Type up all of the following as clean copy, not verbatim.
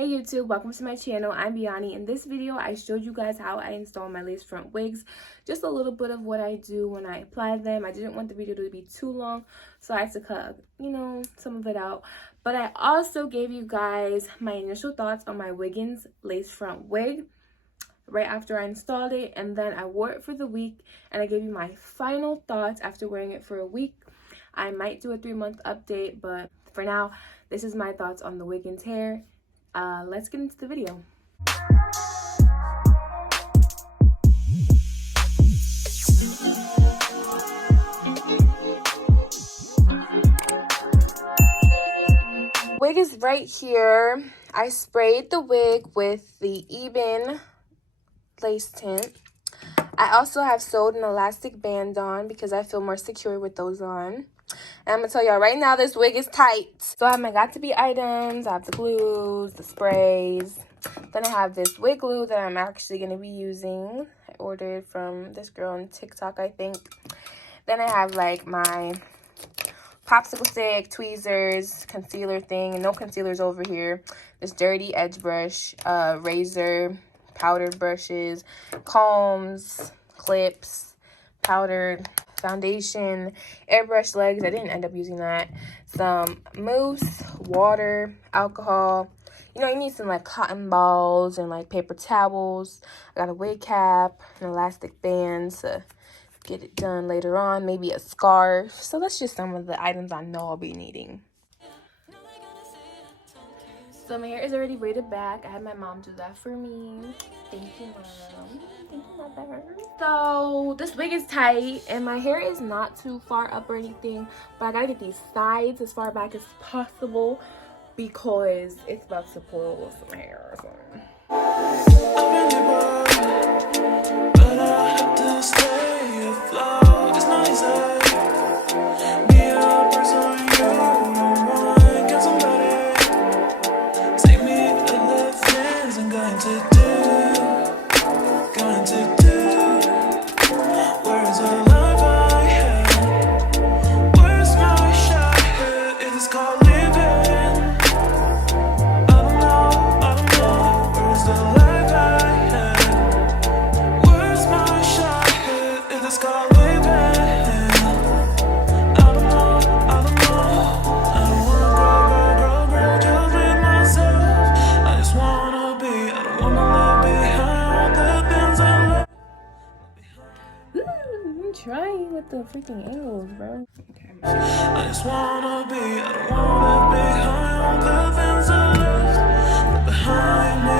Hey YouTube, welcome to my channel. I'm Biyanii. In this video, I showed you guys how I install my lace front wigs. Just a little bit of what I do when I apply them. I didn't want the video to be too long, so I had to cut, some of it out. But I also gave you guys my initial thoughts on my Wiggins lace front wig right after I installed it, and then I wore it for the week, and I gave you my final thoughts after wearing it for a week. I might do a 3-month update, but for now, this is my thoughts on the Wiggins hair. Let's get into the video. Wig is right here. I sprayed the wig with the Ebin lace tint. I also have sewed an elastic band on because I feel more secure with those on. And I'm gonna tell y'all right now, this wig is tight. So I have my got-to-be items. I have the glues, the sprays. Then I have this wig glue that I'm actually gonna be using. I ordered from this girl on TikTok, I think. Then I have like my popsicle stick, tweezers, concealer thing. And no concealers over here. This dirty edge brush, razor, powdered brushes, combs, clips, powdered foundation, airbrush legs. I didn't end up using that. Some mousse, water, alcohol. You need some like cotton balls and like paper towels. I got a wig cap, an elastic band to get it done later on, maybe a scarf. So that's just some of the items I know I'll be needing. So my hair is already braided back. I had my mom do that for me. Thank you, Mom. Thank you, Mother. So this wig is tight and my hair is not too far up or anything, but I gotta get these sides as far back as possible because it's about to pull some hair or something. Trying with the freaking angles, bro. Okay. I just wanna be, I don't wanna be high on the things I left behind me.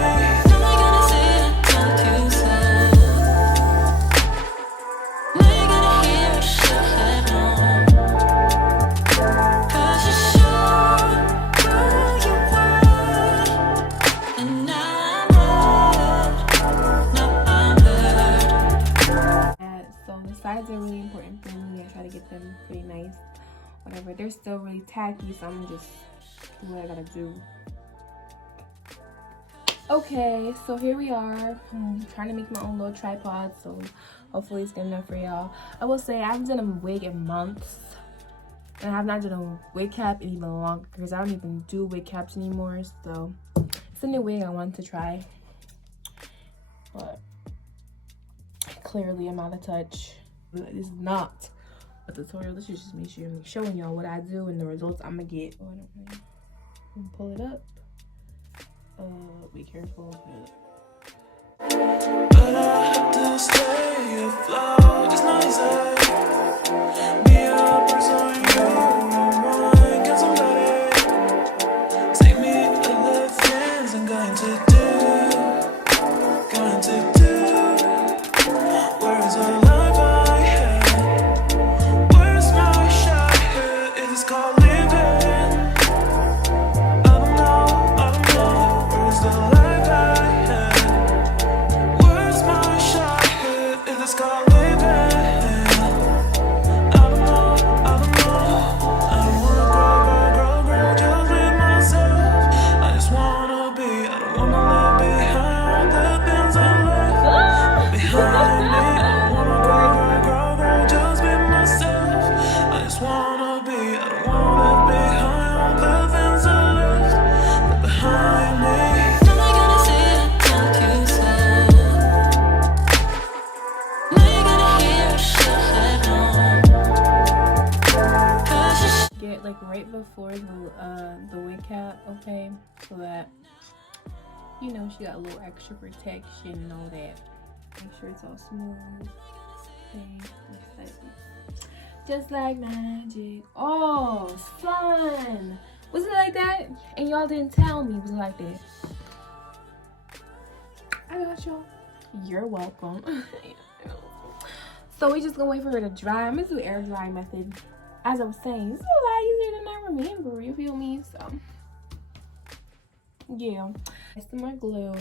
Sides are really important for me. I try to get them pretty nice, whatever. They're still really tacky, so I'm just do what I gotta do. Okay, so here we are. I'm trying to make my own little tripod, so hopefully it's good enough for y'all. I will say I haven't done a wig in months, and I have not done a wig cap in even longer because I don't even do wig caps anymore. So it's a new wig I wanted to try, but clearly I'm out of touch. This is not a tutorial. This is just me showing y'all what I do and the results I'm gonna get. Oh, I don't know. I'm gonna pull it up. Be careful. But I have to stay afloat. It's not easy. Be a person you get somebody. Take me other things I'm going to do. Where is our love? Wanna be high on the things I left behind me. cap, okay? So that, you know, she got a little extra protection and all that. Make sure it's all smooth. Okay, just like magic. Oh, it's fun. Was it like that? And y'all didn't tell me it was like that. I got y'all. You're welcome. So we just gonna wait for her to dry. I'm gonna do air dry method. As I was saying, it's a lot easier than I remember. You feel me? So yeah. Some more glue.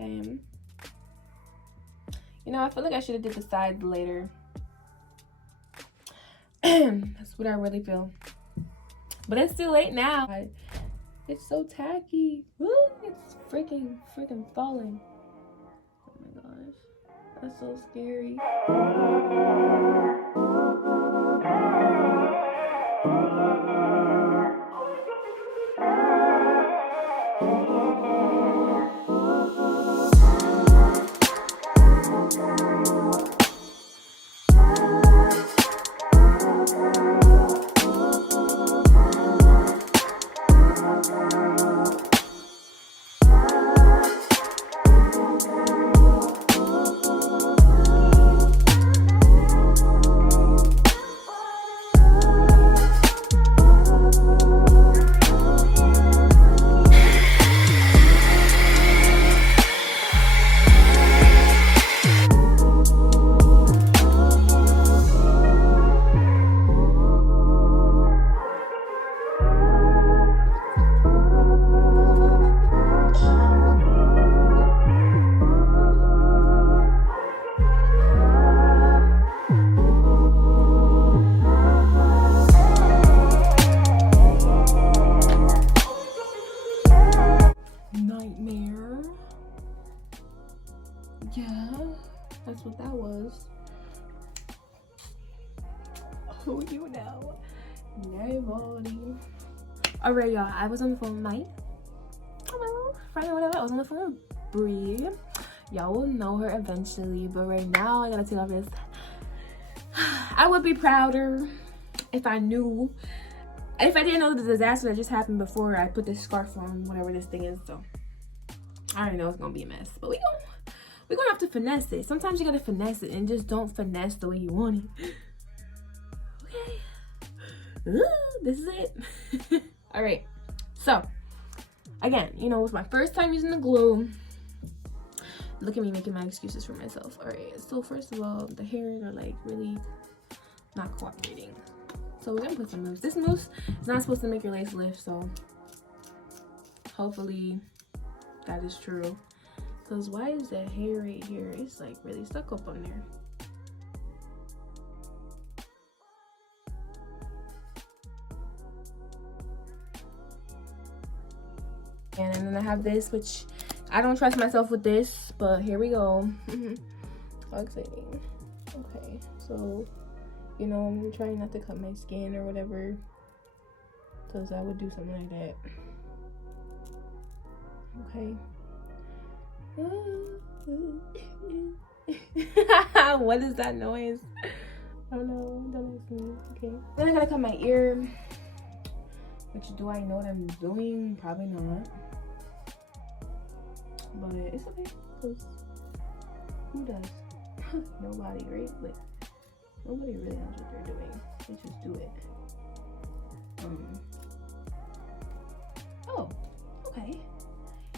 Okay. You know, I feel like I should have did the sides later. That's what I really feel. But it's too late now. It's so tacky. Woo, it's freaking falling. Oh my gosh. That's so scary. Nightmare. Yeah, that's what that was. Who you know? Nobody. Alright, y'all. I was on the phone with my friend or whatever. I was on the phone with Bree. Y'all will know her eventually, but right now I gotta take off this. I would be prouder if I knew. If I didn't know the disaster that just happened before I put this scarf on, whatever this thing is. So I already know it's gonna be a mess, but we're gonna have to finesse it. Sometimes you gotta finesse it and just don't finesse the way you want it. Okay. This is it. All right. So again, you know, it was my first time using the glue. Look at me making my excuses for myself. All right. So first of all, the hairs are like really not cooperating. So we're gonna put some mousse. This mousse is not supposed to make your lace lift, so hopefully that is true. Cause why is that hair right here? It's like really stuck up on there. And then I have this, which I don't trust myself with this, but here we go. How exciting. Okay, so you know, I'm trying not to cut my skin or whatever, because I would do something like that. Okay. What is that noise? I don't know. Don't ask me. Okay. Then I gotta cut my ear. Which, do I know what I'm doing? Probably not. But it's okay, because who does? Nobody, right? Like, nobody really knows what they're doing. They just do it. Oh, okay.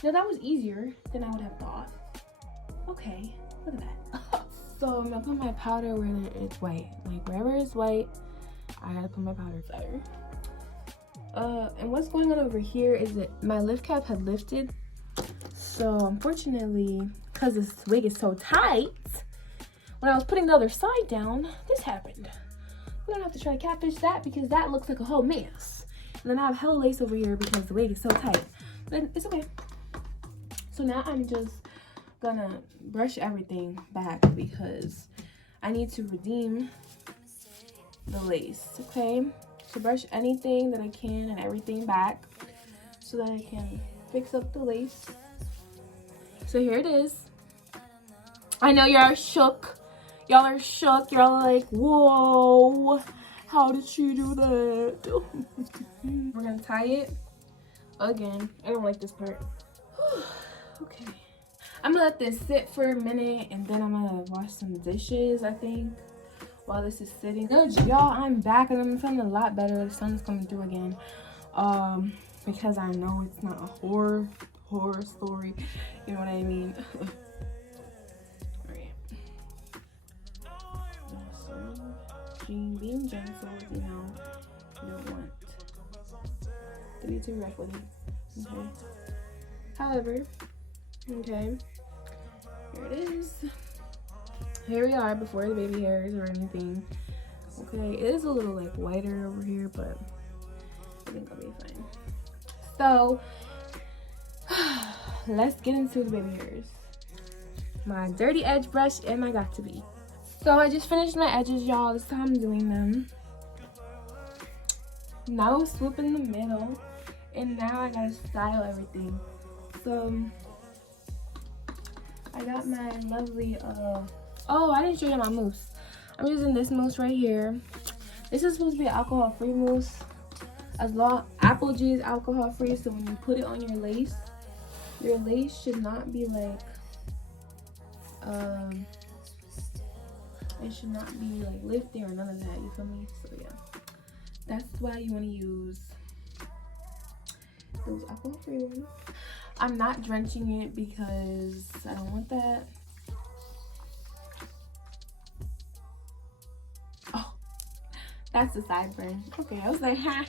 Now that was easier than I would have thought. Okay, look at that. So I'm gonna put my powder where it's white. Like wherever it's white, I gotta put my powder there. And what's going on over here is that my lift cap had lifted. So unfortunately, because this wig is so tight, when I was putting the other side down, this happened. We're gonna have to try to catfish that because that looks like a whole mess. And then I have hella lace over here because the wig is so tight. But it's okay. So now I'm just gonna brush everything back because I need to redeem the lace, okay? So brush anything that I can and everything back so that I can fix up the lace. So here it is. I know y'all are shook. Y'all are shook. Y'all are like, whoa, How did she do that? We're gonna tie it again. I don't like this part. Okay. I'm gonna let this sit for a minute and then I'm gonna wash some dishes, I think, while this is sitting. Good, y'all, I'm back and I'm feeling a lot better. The sun's coming through again. Because I know it's not a horror story. You know what I mean? Alright. So, being gentle, you know, you don't want to be too rough with it. Okay. However, okay, here it is. Here we are before the baby hairs or anything. Okay, it is a little like whiter over here, but I think I'll be fine. So let's get into the baby hairs. My dirty edge brush and my got to be. So I just finished my edges, y'all. This time I'm doing them. Now swoop in the middle, and now I gotta style everything. So I got my lovely oh, I didn't show you my mousse. I'm using this mousse right here. This is supposed to be alcohol-free mousse. Apple juice is alcohol-free, so when you put it on your lace should not be like it should not be like lifting or none of that, you feel me? So yeah, that's why you want to use those alcohol-free ones. I'm not drenching it because I don't want that. Oh, that's the sideburn. Okay, I was like, ha.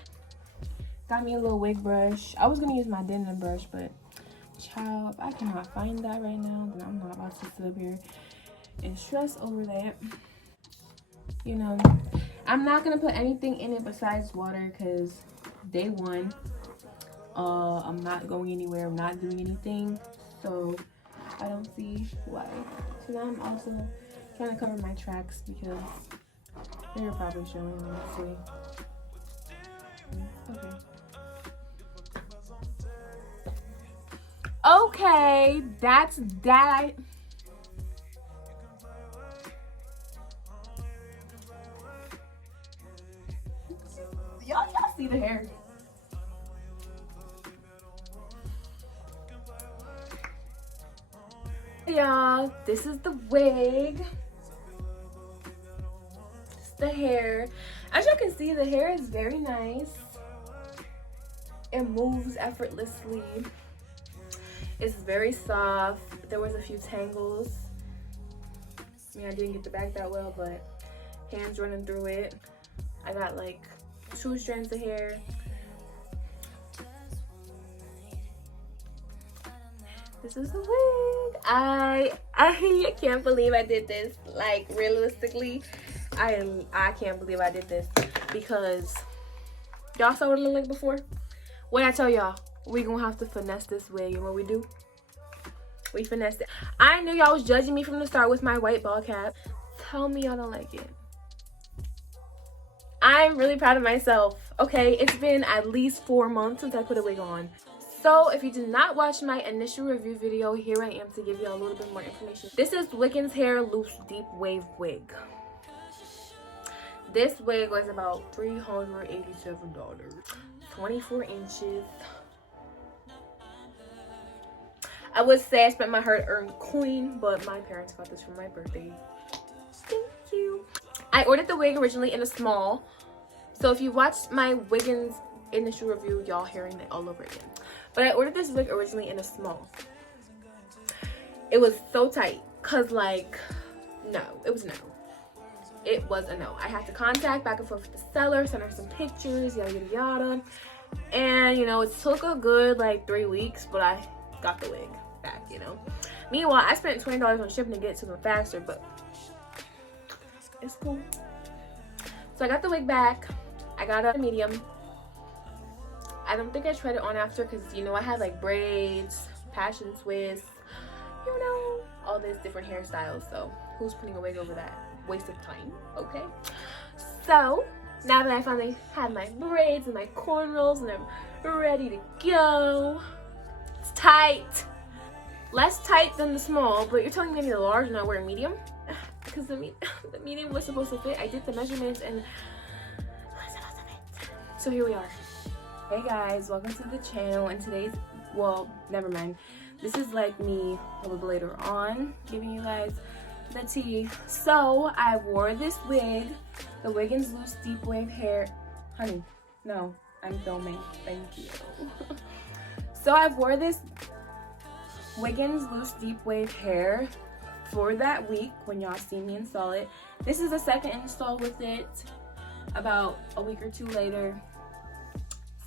Got me a little wig brush. I was gonna use my denim brush, but child, if I cannot find that right now, then I'm not about to sit up here and stress over that. You know, I'm not gonna put anything in it besides water because day one, I'm not going anywhere. I'm not doing anything, so I don't see why. So now I'm also trying to cover my tracks because they're probably showing, honestly. Okay, that's that. Y'all see the hair. Y'all, this is the wig. This is the hair. As you can see, the hair is very nice. It moves effortlessly. It's very soft. There was a few tangles. I mean, I didn't get the back that well, but hands running through it. I got like 2 strands of hair. This is the wig. I can't believe I did this. Like, realistically, I can't believe I did this because y'all saw what it looked like before. What I tell y'all, we gonna have to finesse this wig, and what we do, we finesse it. I knew y'all was judging me from the start with my white ball cap. Tell me y'all don't like it. I'm really proud of myself. Okay, it's been at least 4 months since I put a wig on. So if you did not watch my initial review video, here I am to give you a little bit more information. This is Wiggins Hair Loose Deep Wave Wig. This wig was about $387, 24 inches. I would say I spent my hard-earned coin, but my parents got this for my birthday. Thank you. I ordered the wig originally in a small. So if you watched my Wiggins initial review, y'all hearing it all over again. But I ordered this wig originally in a small. It was so tight, cause like, no, it was no. It was a no. I had to contact back and forth with the seller, send her some pictures, yada yada yada. And you know, it took a good like 3 weeks, but I got the wig back, you know. Meanwhile, I spent $20 on shipping to get it to them faster, but it's cool. So I got the wig back. I got a medium. I don't think I tried it on after because, you know, I had like braids, passion twists, you know, all these different hairstyles. So who's putting a wig over that? Waste of time, okay? So now that I finally have my braids and my cornrows and I'm ready to go, it's tight. Less tight than the small, but you're telling me I need a large and I wear a medium? Because the medium was supposed to fit. I did the measurements and So here we are. Hey guys, welcome to the channel. And today's, well, never mind. This is like me a little bit later on giving you guys the tea. So I wore this wig, the Wiggins loose deep wave hair. Honey, no, I'm filming. Thank you. So I wore this Wiggins loose deep wave hair for that week when y'all see me install it. This is the second install with it, about a week or two later.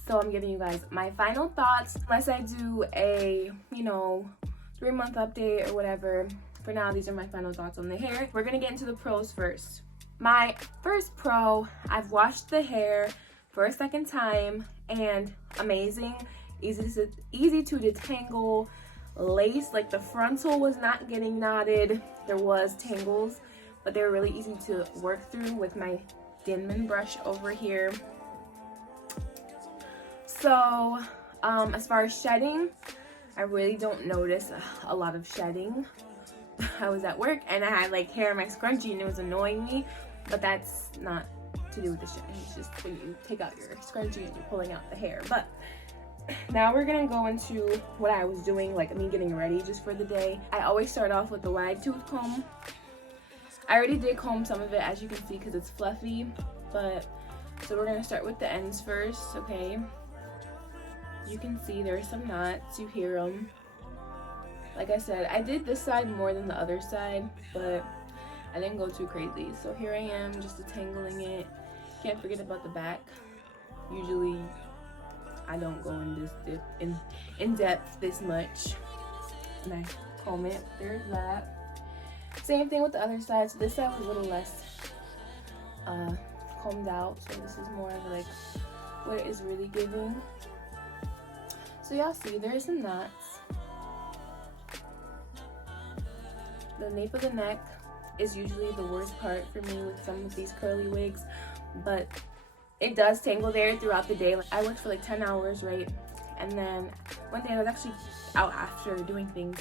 So I'm giving you guys my final thoughts, unless I do a, 3-month update or whatever. For now, these are my final thoughts on the hair. We're gonna get into the pros first. My first pro, I've washed the hair for a second time, and amazing, easy to detangle. Lace, like the frontal was not getting knotted. There was tangles, but they were really easy to work through with my Denman brush over here. So as far as shedding, I really don't notice a lot of shedding. I was at work and I had like hair in my scrunchie and it was annoying me, but that's not to do with the shedding. It's just when you take out your scrunchie and you're pulling out the hair. But now we're gonna go into what I was doing, like me getting ready just for the day. I always start off with the wide tooth comb. I already did comb some of it, as you can see, because it's fluffy. But so we're gonna start with the ends first, okay? You can see there's some knots, you hear them. Like I said, I did this side more than the other side, but I didn't go too crazy. So here I am, just detangling it. Can't forget about the back. Usually I don't go in depth this much. And I comb it. There's that. Same thing with the other side. So this side was a little less combed out. So this is more of like where it is really giving. So y'all see there's some knots. The nape of the neck is usually the worst part for me with some of these curly wigs, but it does tangle there throughout the day. I worked for like 10 hours, right? And then one day I was actually out after doing things.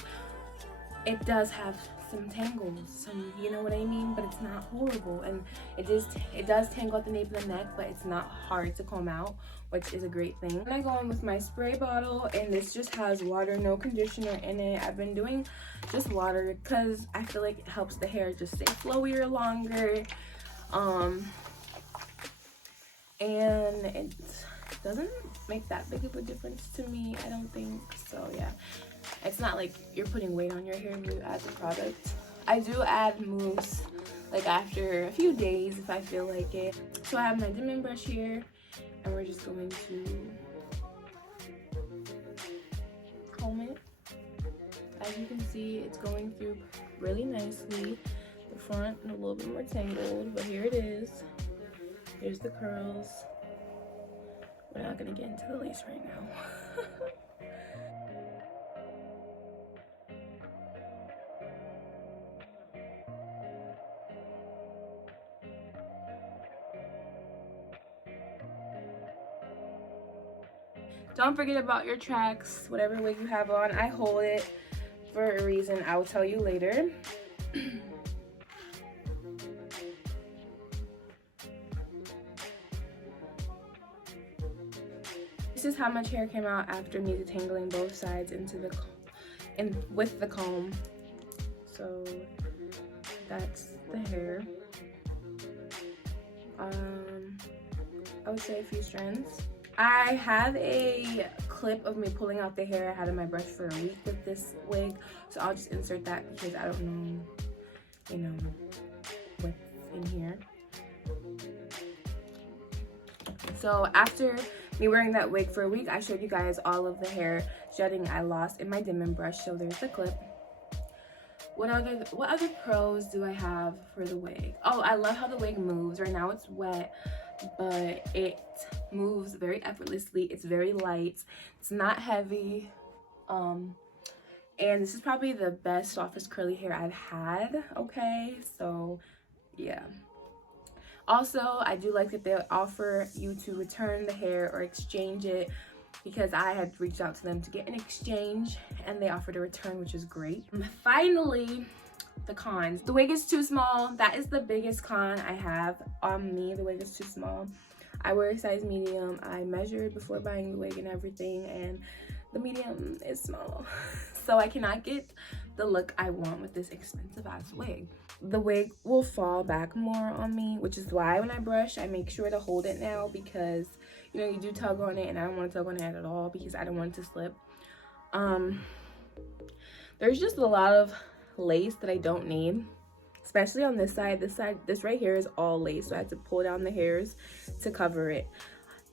It does have some tangles, you know what I mean? But it's not horrible, and it does tangle at the nape of the neck, but it's not hard to comb out, which is a great thing. I go in with my spray bottle, and this just has water, no conditioner in it. I've been doing just water because I feel like it helps the hair just stay flowier longer. And it doesn't make that big of a difference to me, I don't think. So yeah, it's not like you're putting weight on your hair when you add the product. I do add mousse like after a few days if I feel like it. So I have my Denman brush here, and we're just going to comb it. As you can see, it's going through really nicely. The front a little bit more tangled, but here it is. Here's the curls. We're not gonna get into the lace right now. Don't forget about your tracks, whatever wig you have on. I hold it for a reason. I will tell you later. This is how much hair came out after me detangling both sides into the with the comb. So that's the hair. I would say a few strands. I have a clip of me pulling out the hair I had in my brush for a week with this wig, so I'll just insert that because I don't know, what's in here. So after me wearing that wig for a week, I showed you guys all of the hair shedding I lost in my Denman brush, so there's the clip. What other pros do I have for the wig? Oh, I love how the wig moves. Right now it's wet, but it moves very effortlessly. It's very light. It's not heavy. And this is probably the best softest curly hair I've had, okay? So yeah. Also, I do like that they offer you to return the hair or exchange it, because I had reached out to them to get an exchange and they offered a return, which is great. Finally, the cons. The wig is too small. That is the biggest con I have on me. The wig is too small. I wear a size medium. I measured before buying the wig and everything, and the medium is small. So I cannot get the look I want with this expensive ass wig. The wig will fall back more on me, which is why when I brush, I make sure to hold it now, because you know, you do tug on it and I don't want to tug on it at all because I don't want it to slip. There's just a lot of lace that I don't need, especially on this side. This right here is all lace, so I had to pull down the hairs to cover it.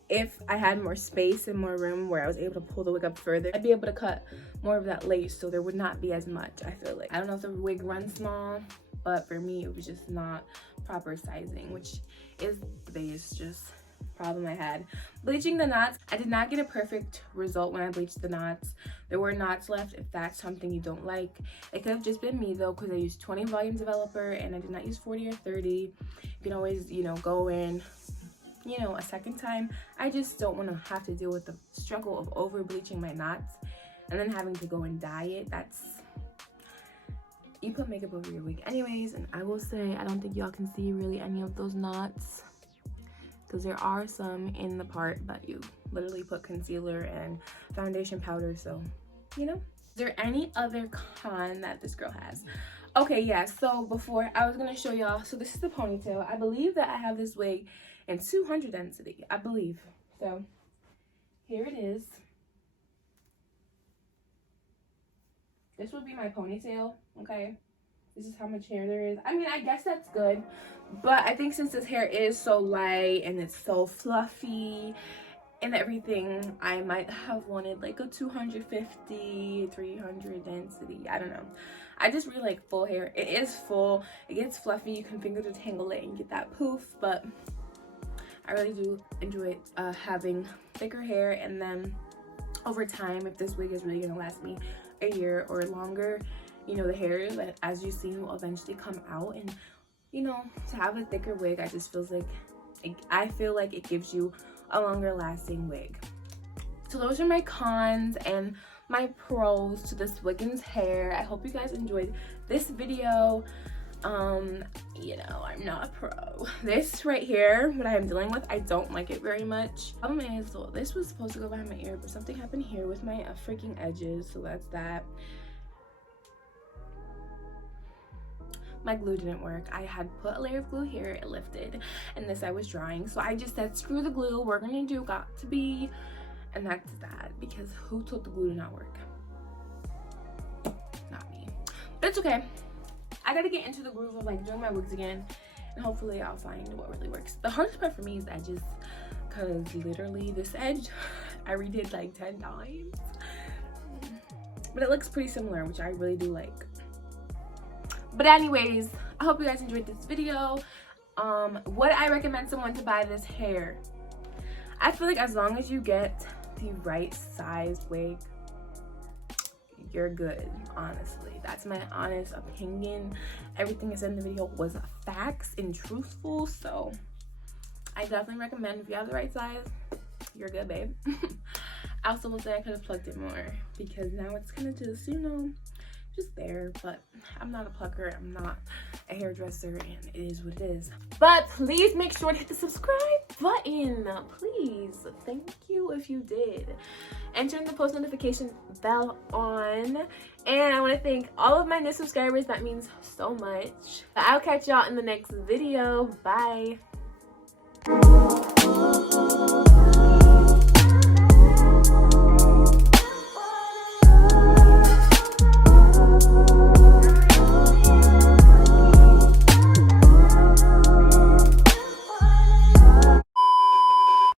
If I had more space and more room where I was able to pull the wig up further, I'd be able to cut more of that lace, so there would not be as much, I feel like. I don't know if the wig runs small, but for me it was just not proper sizing, which is the biggest just problem I had. Bleaching the knots, I did not get a perfect result when I bleached the knots. There were knots left. If that's something you don't like, it could have just been me though, because I used 20 volume developer and I did not use 40 or 30. You can always, you know, go in, you know, a second time. I just don't want to have to deal with the struggle of over bleaching my knots and then having to go and dye it. That's, you put makeup over your wig anyways. And I will say, I don't think y'all can see really any of those knots, because there are some in the part, but you literally put concealer and foundation powder, so you know. Is there any other con that this girl has? Okay, yeah, so before I was gonna show y'all, so this is the ponytail. I believe that I have this wig in 200 density, I believe. So here it is. This would be my ponytail, okay? This is how much hair there is. I mean, I guess that's good, but I think since this hair is so light and it's so fluffy and everything, I might have wanted like a 250, 300 density. I don't know. I just really like full hair. It is full. It gets fluffy. You can finger detangle it and get that poof, but I really do enjoy having thicker hair. And then over time, if this wig is really going to last me a year or longer, you know, the hair, as you see, will eventually come out. And you know, to have a thicker wig, I just feels like I feel like it gives you a longer lasting wig. So those are my cons and my pros to this Wiggins hair. I hope you guys enjoyed this video. You know, I'm not a pro. This right here, what I'm dealing with, I don't like it very much. Problem is, well, this was supposed to go behind my ear, but something happened here with my freaking edges, so that's that. My glue didn't work. I had put a layer of glue here, it lifted, and this I was drying, so I just said screw the glue, we're gonna do got to be, and that's that, because who told the glue to not work? Not me. But it's okay. I gotta get into the groove of like doing my wigs again, and hopefully I'll find what really works. The hardest part for me is edges, because literally this edge I redid like 10 times, but it looks pretty similar, which I really do like. But anyways, I hope you guys enjoyed this video. Would I recommend someone to buy this hair? I feel like as long as you get the right size wig, you're good, honestly. That's my honest opinion. Everything I said in the video was facts and truthful, so I definitely recommend if you have the right size, you're good, babe. I also will say I could have plucked it more, because now it's kind of just, you know, just there, but I'm not a plucker, I'm not a hairdresser, and it is what it is. But please make sure to hit the subscribe button, please. Thank you if you did, and turn the post notification bell on. And I want to thank all of my new subscribers. That means so much. I'll catch y'all in the next video. Bye.